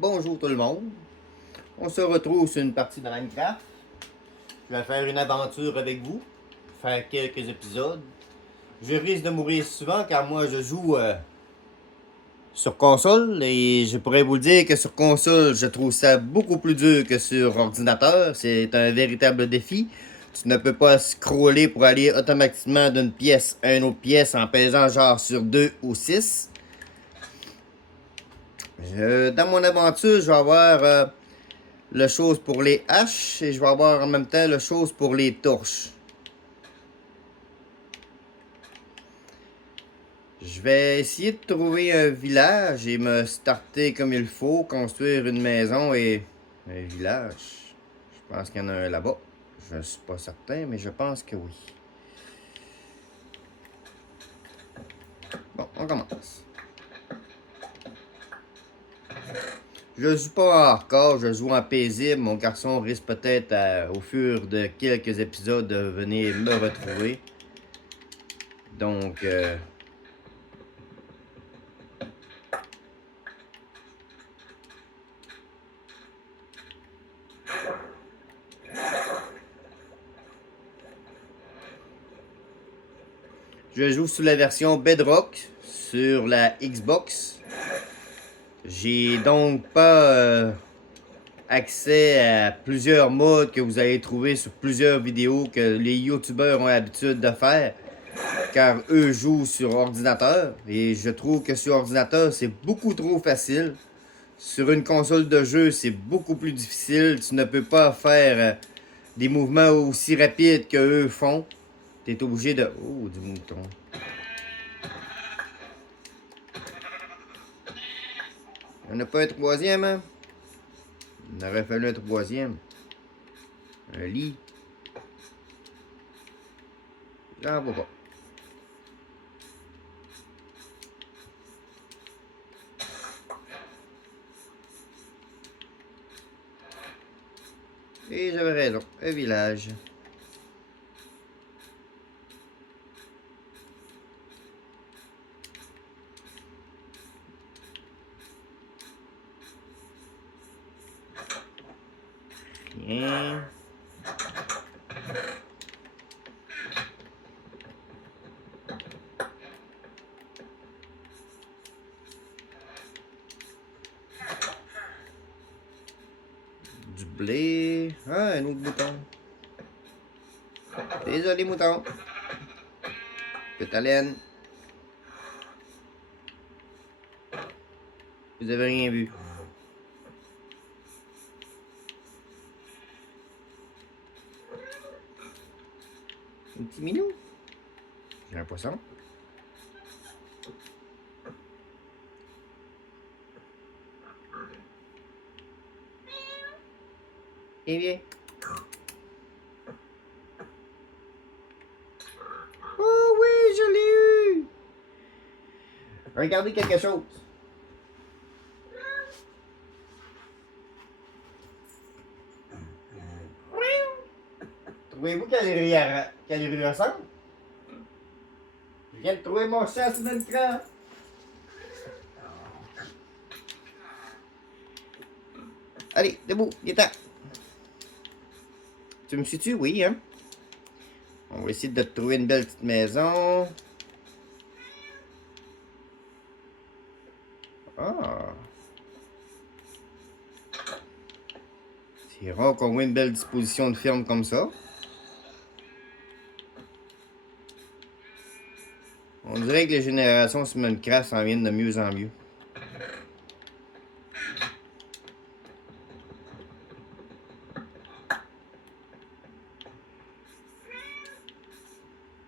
Bonjour tout le monde. On se retrouve sur une partie de Minecraft. Je vais faire une aventure avec vous, faire quelques épisodes. Je risque de mourir souvent car moi je joue sur console et je pourrais vous dire que sur console je trouve ça beaucoup plus dur que sur ordinateur. C'est un véritable défi. Tu ne peux pas scroller pour aller automatiquement d'une pièce à une autre pièce en pesant genre sur 2 ou 6. Dans mon aventure, je vais avoir le chose pour les haches et je vais avoir en même temps le chose pour les torches. Je vais essayer de trouver un village et me starter comme il faut, construire une maison et un village. Je pense qu'il y en a un là-bas. Je ne suis pas certain, mais je pense que oui. Bon, on commence. Je joue pas en hardcore, je joue en paisible. Mon garçon risque peut-être au fur de quelques épisodes de venir me retrouver. Donc, je joue sous la version Bedrock sur la Xbox. J'ai donc pas accès à plusieurs modes que vous allez trouver sur plusieurs vidéos que les youtubeurs ont l'habitude de faire, car eux jouent sur ordinateur et je trouve que sur ordinateur c'est beaucoup trop facile. Sur une console de jeu c'est beaucoup plus difficile, tu ne peux pas faire des mouvements aussi rapides que eux font. Tu es obligé de... Oh, du mouton. Il n'y en a pas un troisième, hein? Il aurait fallu un troisième. Un lit. J'en vois pas. Et j'avais raison. Un village. Rien. Du blé. Ah, un autre mouton. Désolé, mouton. Petite haleine. Vous avez rien vu. Un petit minou. J'ai un poisson. Et viens. Oh oui, je l'ai eu. Regardez quelque chose. Trouvez-vous qu'elle lui ressemble? Je viens de trouver mon chat sur le cran. Allez, debout, viens-t'en. Tu me suis-tu? Oui, hein? On va essayer de te trouver une belle petite maison. Ah. C'est rare qu'on voit une belle disposition de ferme comme ça. On dirait que les générations sur Minecraft s'en viennent de mieux en mieux.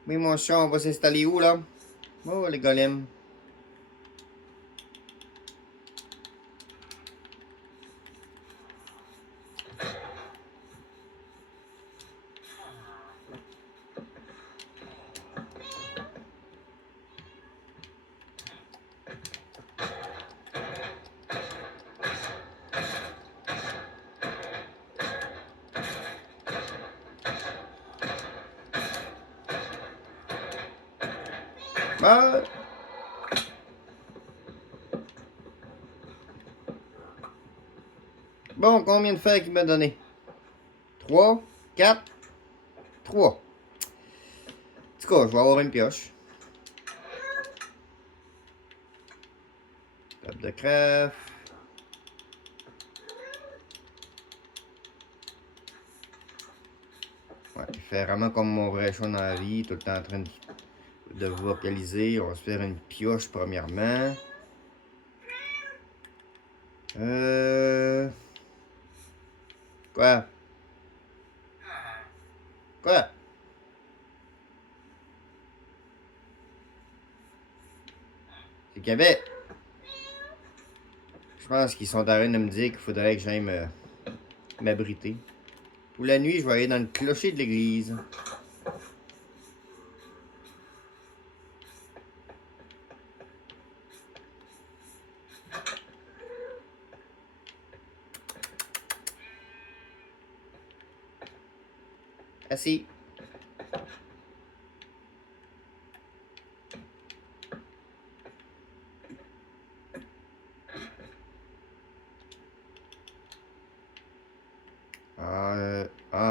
Oui, mon chat, on va s'installer où, là? Oh, les golems. Ah! Bon, combien de feuilles qu'il m'a donné? 3, 4, 3. En tout cas, je vais avoir une pioche. Table de craft. Ouais, il fait vraiment comme mon vrai chat dans la vie, tout le temps en train de vocaliser. On va se faire une pioche premièrement. Quoi? Quoi? C'est qu'il y avait. Je pense qu'ils sont en train de me dire qu'il faudrait que j'aille m'abriter. Pour la nuit, je vais aller dans le clocher de l'église. Assis.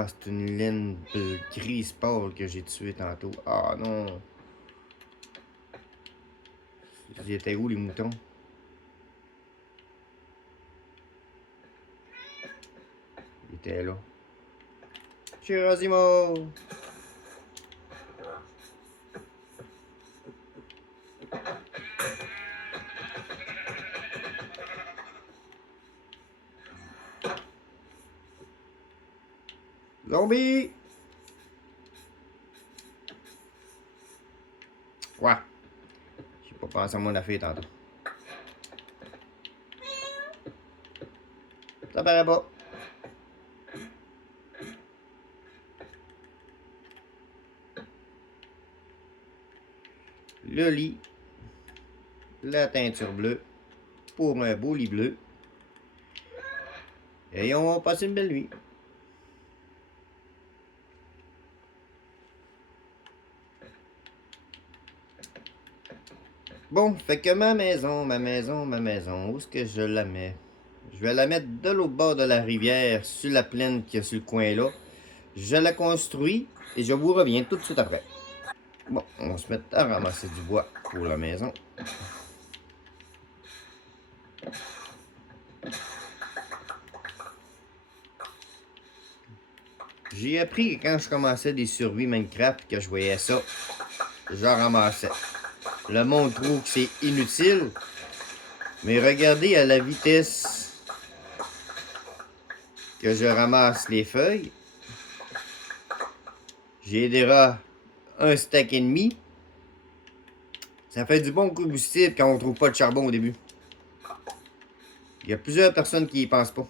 C'est une laine grise pâle que j'ai tuée tantôt. Ah non. Ils étaient où les moutons? Ils étaient là. Chirosimo! Zombie! Quoi? J'ai pas pensé à mon affaire tantôt. Ça paraît pas. Le lit. La teinture bleue. Pour un beau lit bleu. Et on va passer une belle nuit. Bon, fait que ma maison, où est-ce que je la mets? Je vais la mettre de l'autre bord de la rivière, sur la plaine qui est sur le coin là. Je la construis et je vous reviens tout de suite après. Bon, on va se mettre à ramasser du bois pour la maison. J'ai appris que quand je commençais des survies Minecraft, que je voyais ça, j'en ramassais. Le monde trouve que c'est inutile, mais regardez à la vitesse que je ramasse les feuilles. J'ai déjà un stack et demi. Ça fait du bon combustible quand on trouve pas de charbon au début. Il y a plusieurs personnes qui y pensent pas.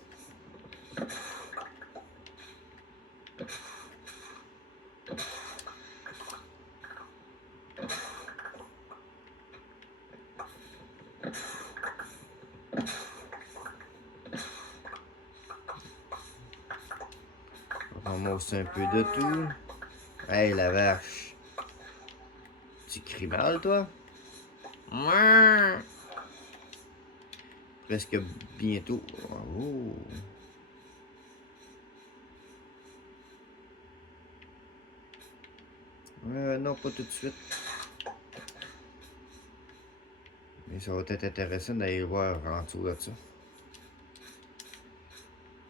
On ramasse un peu de tout. Hey la vache. Tu cries mal toi? Presque bientôt. Oh. Non, pas tout de suite. Mais ça va être intéressant d'aller voir en dessous de ça.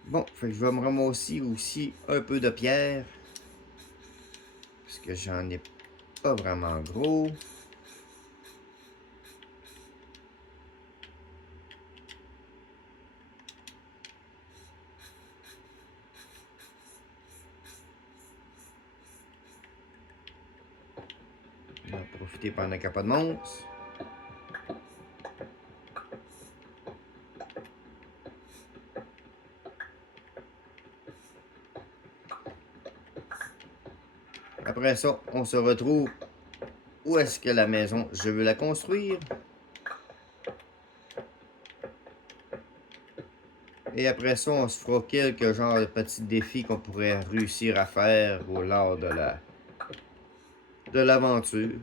Bon, fait que je vais me ramasser aussi un peu de pierre. Parce que j'en ai pas vraiment gros. On va profiter pendant qu'il n'y a pas de monstre. Après ça, on se retrouve où est-ce que la maison, je veux la construire. Et après ça, on se fera quelques genres de petits défis qu'on pourrait réussir à faire au lors de l'aventure.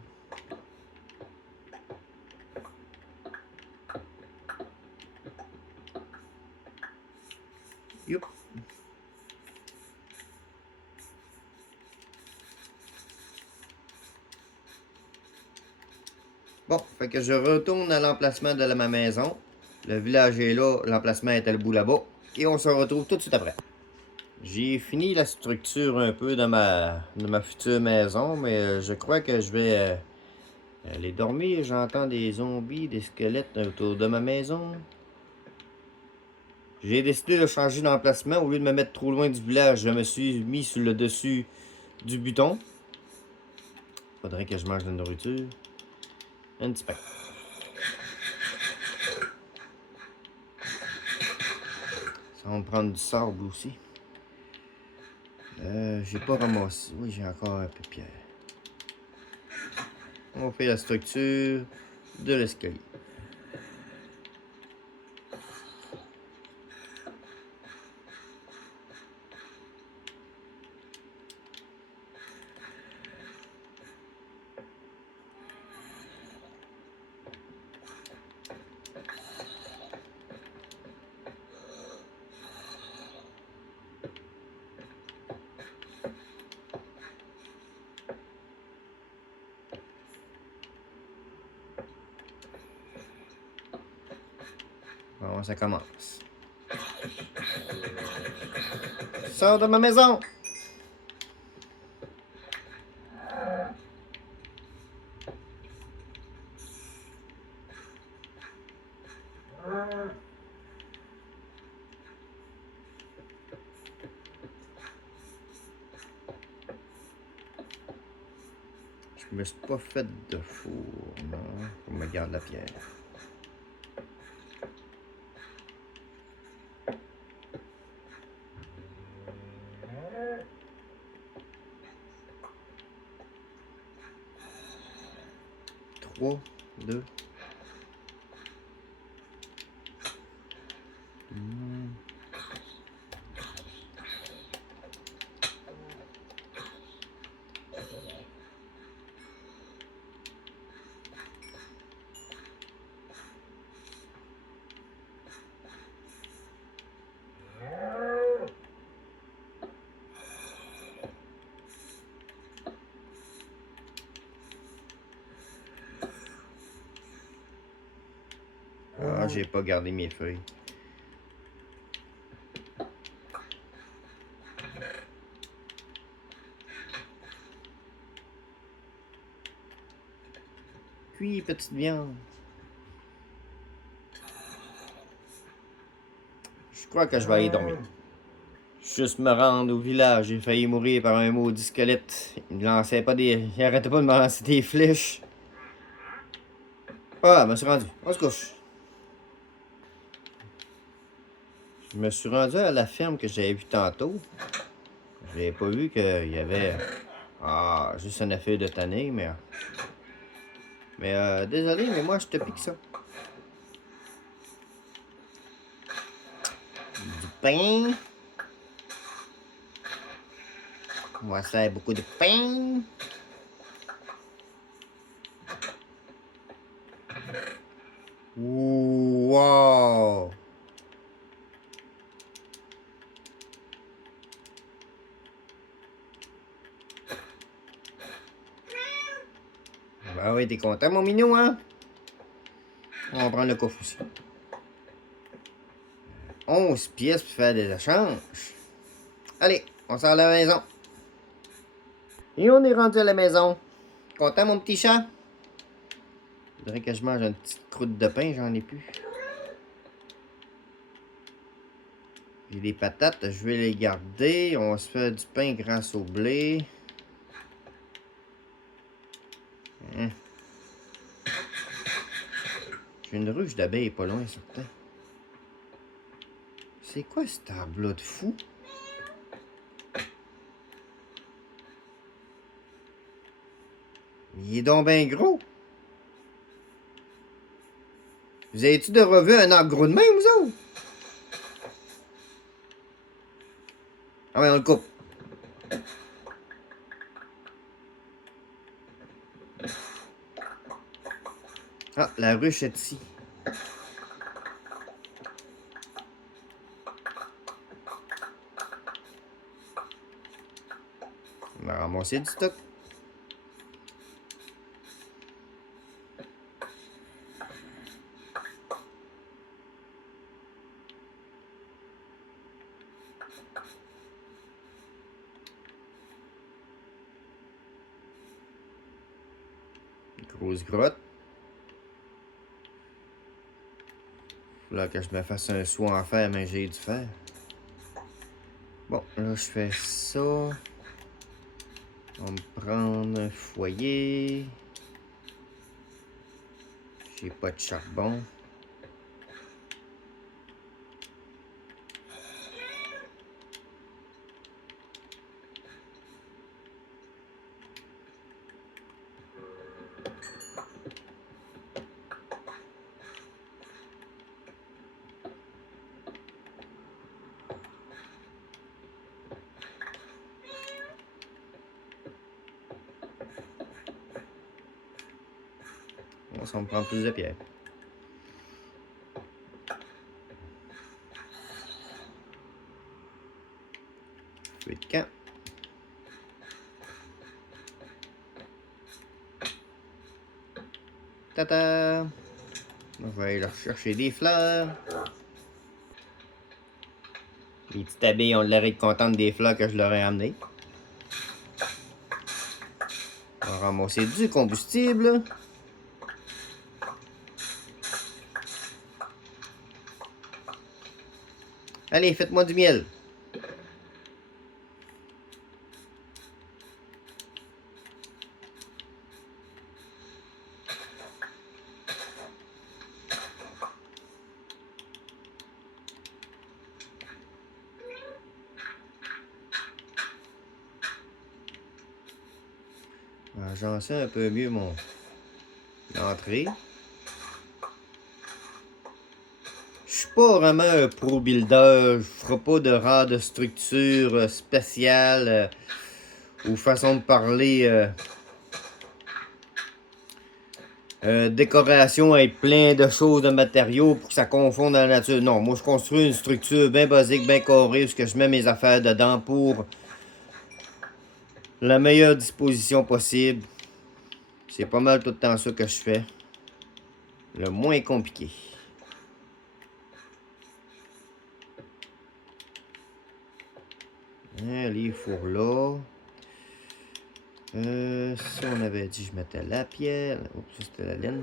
Youp. Bon, fait que je retourne à l'emplacement de ma maison. Le village est là, l'emplacement est à le bout là-bas. Et on se retrouve tout de suite après. J'ai fini la structure un peu de ma future maison, mais je crois que je vais aller dormir. J'entends des zombies, des squelettes autour de ma maison. J'ai décidé de changer d'emplacement. Au lieu de me mettre trop loin du village, je me suis mis sur le dessus du buton. Faudrait que je mange de la nourriture. Un petit pain. Ça va me prendre du sable aussi. J'ai pas ramassé. Oui, j'ai encore un peu de pierre. On fait la structure de l'escalier. Bon, ça commence. Sors de ma maison! Je me suis pas fait de four, non? Je me garde la pierre. Trois, deux. Ah, j'ai pas gardé mes feuilles. Cuit, petite viande. Je crois que je vais aller dormir. Juste me rendre au village, j'ai failli mourir par un maudit squelette. Il me lançait pas des. Il arrêtait pas de me lancer des flèches. Ah, je me suis rendu. On se couche. Je me suis rendu à la ferme que j'avais vue tantôt. J'avais pas vu qu'il y avait. Ah, juste un affaire de tanner, mais. Désolé, mais moi, je te pique ça. Du pain. Moi, ça, beaucoup de pain. Wow! Ben oui, t'es content, mon minou, hein? On va prendre le coffre aussi. 11 pièces pour faire des échanges. Allez, on sort de la maison. Et on est rendu à la maison. Content, mon petit chat? Faudrait que je mange une petite croûte de pain, j'en ai plus. J'ai des patates, je vais les garder. On va se faire du pain grâce au blé. Hein. J'ai une ruche d'abeilles pas loin, certain. C'est quoi cet arbre-là de fou? Il est donc bien gros. Vous avez-tu de revu un arbre gros de même, vous autres? Ah ouais, on le coupe. Ah, la ruche est ici. ramasser du stock. Grosse grotte. Là que je me fasse un saut en fer, mais j'ai du fer. Bon, là je fais ça. On va me prendre un foyer. J'ai pas de charbon. Ça va me prendre plus de pierres. Feu de camp. Tata! Je vais aller leur chercher des fleurs. Les petites abeilles ont l'air d'être contentes des fleurs que je leur ai amenées. On va ramasser du combustible. Allez, faites-moi du miel. J'en sais un peu mieux mon entrée. Je suis pas vraiment un pro builder. Je ferai pas de rang de structure spéciale ou façon de parler. Décoration avec plein de choses, de matériaux pour que ça confonde dans la nature. Non, moi je construis une structure bien basique, bien carrée, parce que je mets mes affaires dedans pour la meilleure disposition possible. C'est pas mal tout le temps ça que je fais. Le moins compliqué. Les fours là. Ça on avait dit je mettais la pierre. Oups, ça c'était la laine.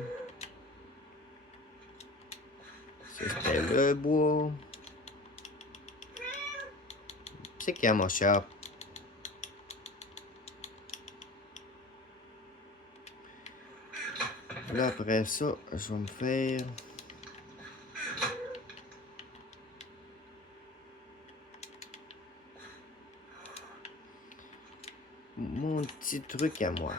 Ça c'était le bois. C'est qu'il y a mon chat. Là après ça, je vais me faire mon petit truc à moi.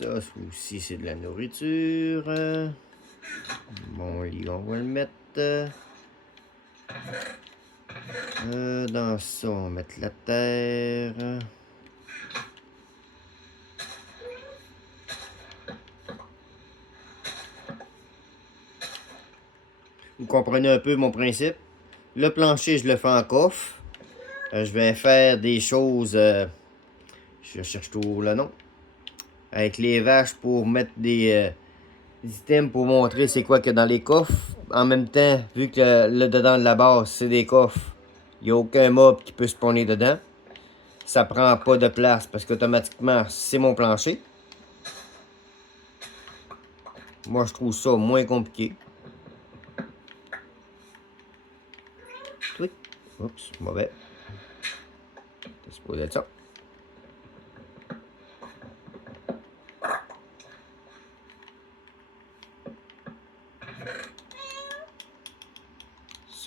Ça aussi, c'est de la nourriture. Mon lit, on va le mettre. Dans ça, on va mettre la terre. Vous comprenez un peu mon principe. Le plancher, je le fais en coffre. Je vais faire des choses. Je cherche toujours le nom. Avec les vaches pour mettre des items pour montrer c'est quoi que dans les coffres. En même temps, vu que le dedans de la base, c'est des coffres, il n'y a aucun mob qui peut spawner dedans. Ça prend pas de place parce qu'automatiquement, c'est mon plancher. Moi, je trouve ça moins compliqué. Tweet. Oups, mauvais. C'est supposé être ça.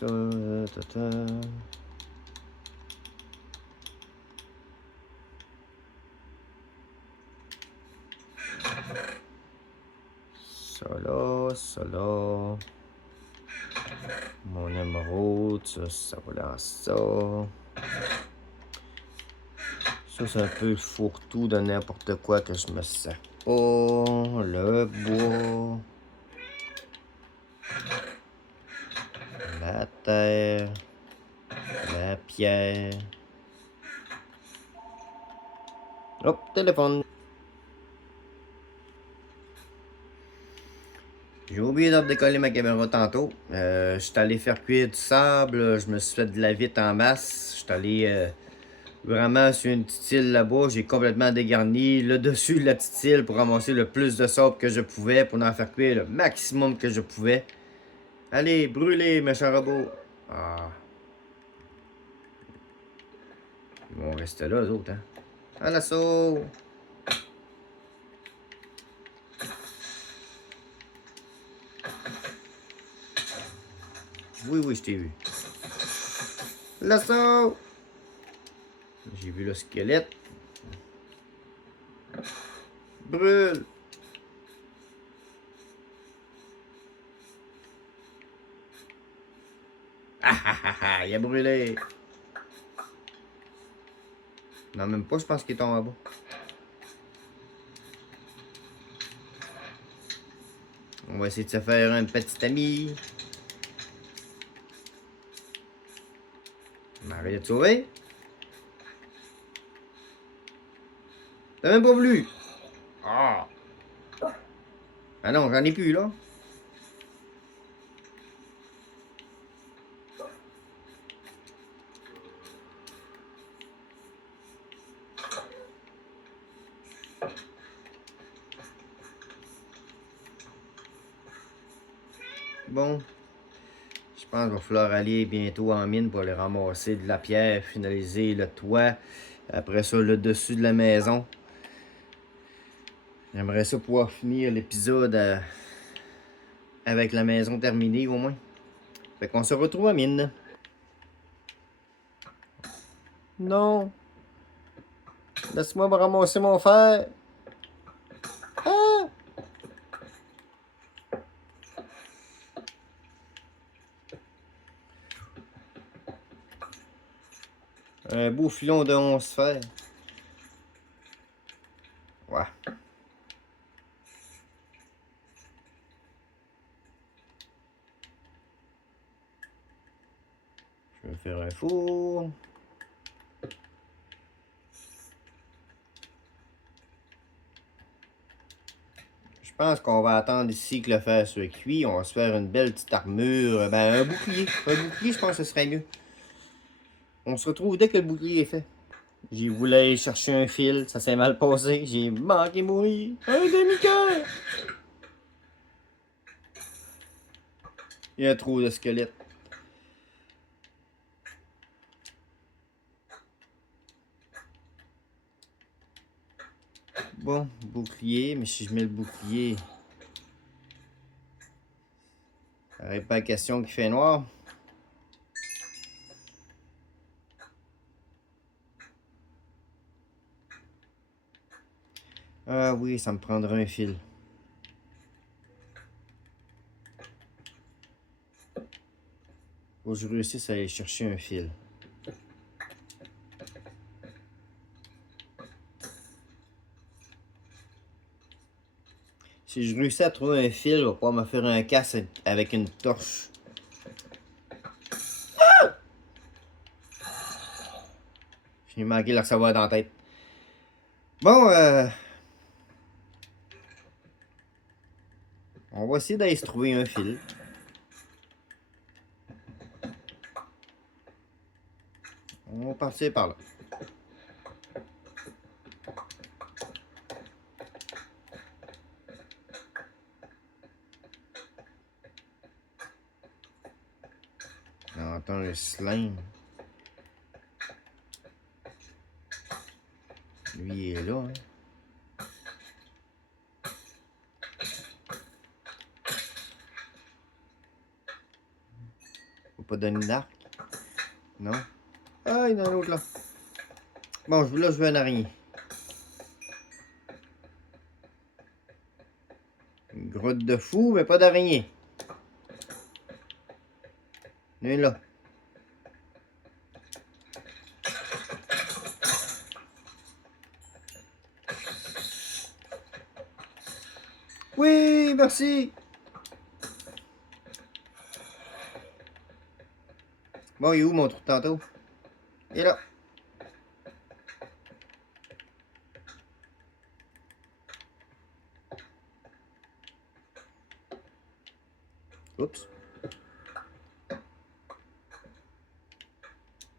Ça, tata. Ça là, ça là. Mon émeraude, ça va dans ça. Ça, c'est un peu fourre-tout de n'importe quoi que je me sers pas. Le bois. La terre. La pierre. Hop, téléphone. J'ai oublié de décoller ma caméra tantôt. Je suis allé faire cuire du sable. Je me suis fait de la vitre en masse. Je suis allé vraiment sur une petite île là-bas. J'ai complètement dégarni le dessus de la petite île pour ramasser le plus de sable que je pouvais pour en faire cuire le maximum que je pouvais. Allez, brûlez, méchant robot. Ah. Ils vont rester là, eux autres, hein. À l'assaut. Oui, oui, je t'ai vu. L'assaut. J'ai vu le squelette. Brûle. Ah ah ah ah, il a brûlé. Non, même pas, je pense qu'il est tombé en bas. On va essayer de se faire un petit ami. Arrête de te sauver. T'as même pas voulu. Ah. Ah non, j'en ai plus, là. Bon. Je pense qu'il va falloir aller bientôt en mine pour aller ramasser de la pierre, finaliser le toit. Après ça, le dessus de la maison. J'aimerais ça pouvoir finir l'épisode avec la maison terminée au moins. Fait qu'on se retrouve en mine. Non. Laisse-moi me ramasser mon fer. Ah! Un beau filon de 11 fers. Ouais. Je vais faire un four. Je pense qu'on va attendre ici que le fer soit cuit. On va se faire une belle petite armure. Ben, un bouclier. Un bouclier, je pense que ce serait mieux. On se retrouve dès que le bouclier est fait. J'ai voulu aller chercher un fil. Ça s'est mal passé. J'ai manqué mourir. Un demi-cœur. Il y a trop de squelettes. Bon, bouclier. Mais si je mets le bouclier... Ça n'aurait pas question qu'il fait noir. Ah oui, ça me prendra un fil. Faut que je réussisse à aller chercher un fil. Si je réussis à trouver un fil, je vais pouvoir me faire un casse avec une torche. Ah! J'ai manqué le recevoir dans la tête. Bon, on va essayer d'aller se trouver un fil. On va partir par là. On entend un slime. Lui, il est là, hein. Faut pas donner d'arc. Non. Ah, il y en a un autre là. Bon, là, je veux un araignée. Une Grotte de fou, mais pas d'araignée. Viens là. Oui, merci. Bon, il est où mon trou de tantôt? Il est là. Oups.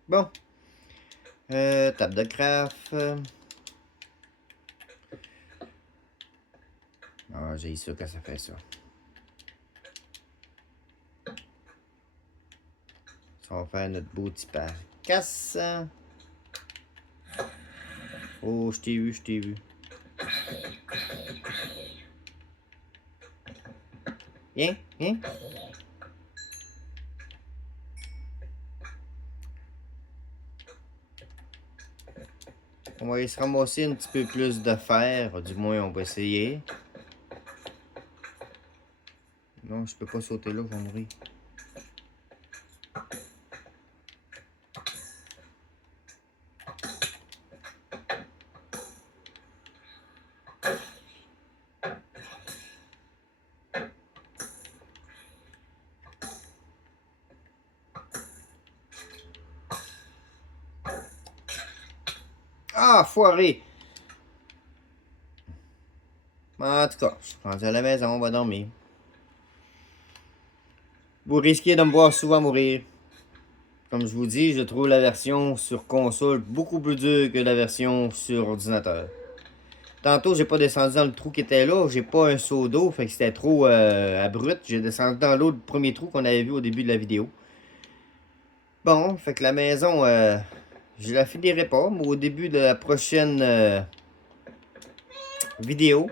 Bon. Table de craft. Ah, j'ai ça quand ça fait ça. Ça va faire notre beau petit casse. Oh, je t'ai vu, je t'ai vu. Viens, viens. On va aller se ramasser un petit peu plus de fer. Du moins, on va essayer. Non, je peux pas sauter là, je vais mourir. Ah, foiré! En tout cas, je suis rendu à la maison, on va dormir. Vous risquez de me voir souvent mourir. Comme je vous dis, je trouve la version sur console beaucoup plus dure que la version sur ordinateur. Tantôt, j'ai pas descendu dans le trou qui était là. J'ai pas un seau d'eau, fait que c'était trop abrupt. J'ai descendu dans l'eau du premier trou qu'on avait vu au début de la vidéo. Bon, fait que la maison, je la finirai pas, mais au début de la prochaine vidéo,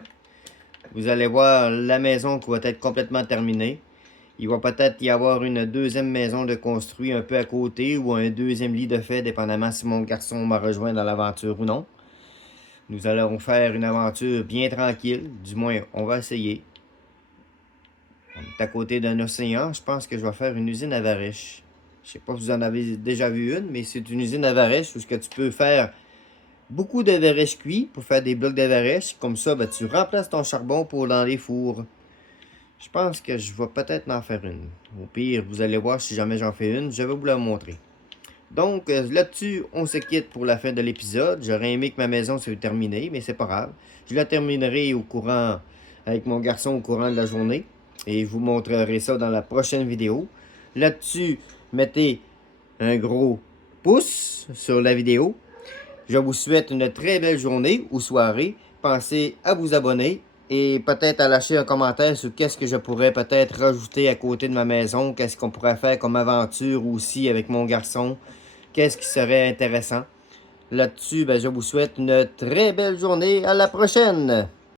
vous allez voir la maison qui va être complètement terminée. Il va peut-être y avoir une deuxième maison de construit un peu à côté ou un deuxième lit de fait, dépendamment si mon garçon m'a rejoint dans l'aventure ou non. Nous allons faire une aventure bien tranquille, du moins on va essayer. On est à côté d'un océan, je pense que je vais faire une usine à varech. Je sais pas si vous en avez déjà vu une, mais c'est une usine à varech où ce que tu peux faire beaucoup de varech cuit pour faire des blocs de varech. Comme ça, ben, tu remplaces ton charbon pour dans les fours. Je pense que je vais peut-être en faire une. Au pire, vous allez voir si jamais j'en fais une, je vais vous la montrer. Donc là-dessus, on se quitte pour la fin de l'épisode. J'aurais aimé que ma maison soit terminée, mais c'est pas grave. Je la terminerai au courant, avec mon garçon au courant de la journée. Et je vous montrerai ça dans la prochaine vidéo. Là-dessus, mettez un gros pouce sur la vidéo. Je vous souhaite une très belle journée ou soirée. Pensez à vous abonner et peut-être à lâcher un commentaire sur qu'est-ce que je pourrais peut-être rajouter à côté de ma maison. Qu'est-ce qu'on pourrait faire comme aventure aussi avec mon garçon. Qu'est-ce qui serait intéressant. Là-dessus, ben, je vous souhaite une très belle journée. À la prochaine!